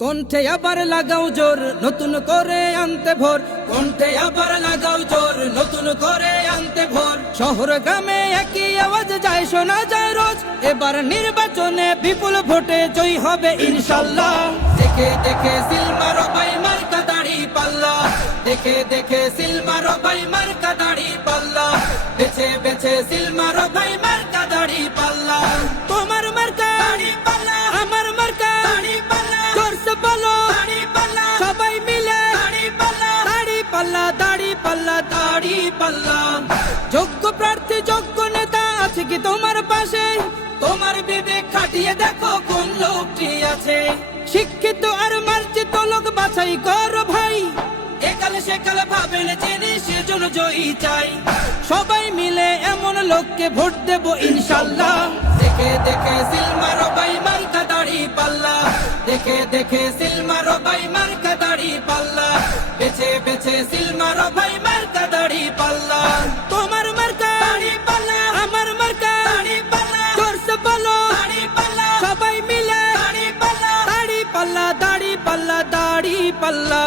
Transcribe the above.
কণ্ঠে আবার লাগাও জোর নতুন করে আনতে ভোর, কণ্ঠে আবার লাগাও জোর নতুন করে আনতে ভোর। শহর গ্রামে একই আওয়াজ যায় শোনা যায় রোজ, এবার নির্বাচনে বিপুল ভোটে জয়ী হবে ইনশাল্লাহ। দেখে দেখে সিল মারো ভাই মার্কা দাড়ি পাল্লা, দেখে দেখে সিল মারো ভাই মার্কা দাড়ি পাল্লা, বেছে বেছে সিল মারো ভাই মার্কা দাড়ি পাল্লা। তোমার মার্কা দাড়ি পাল্লা, আমার মার্কা দাড়ি পাল্লা, জোরসে বলো দাড়ি পাল্লা, সবাই মিলে দাড়ি পাল্লা, দাড়ি পাল্লা, দাড়ি পাল্লা, দাড়ি পাল্লা। যোগ্য প্রার্থী যোগ্য নেতা আছে কি তোমার পাশে? তোমার বিবেক খাটিয়ে দেখো কোন লোকটি আছে। শিক্ষিত আর মার্জিত লোক বাছাই করো ভাই, একালে সেকালে ভাবেন জেনে সেজন্য জয়ী চাই। সবাই মিলে এমন লোককে ভোট দেব ইনশাল্লাহ। দেখে দেখে সিল মারো ভাই মার্কা দাড়ি পাল্লা, দেখে দেখে সিল মারো ভাই মার্কা দাড়ি পাল্লা, বেছে বেছে সিল মারো ভাই মার্কা দাড়ি পাল্লা। তোমার মার্কা দাড়ি পাল্লা, আমার মার্কা দাড়ি পাল্লা, জোরসে বলো দাড়ি পাল্লা, সবাই মিলে দাড়ি পাল্লা, দাড়ি পাল্লা, দাড়ি পাল্লা, দাড়ি পাল্লা।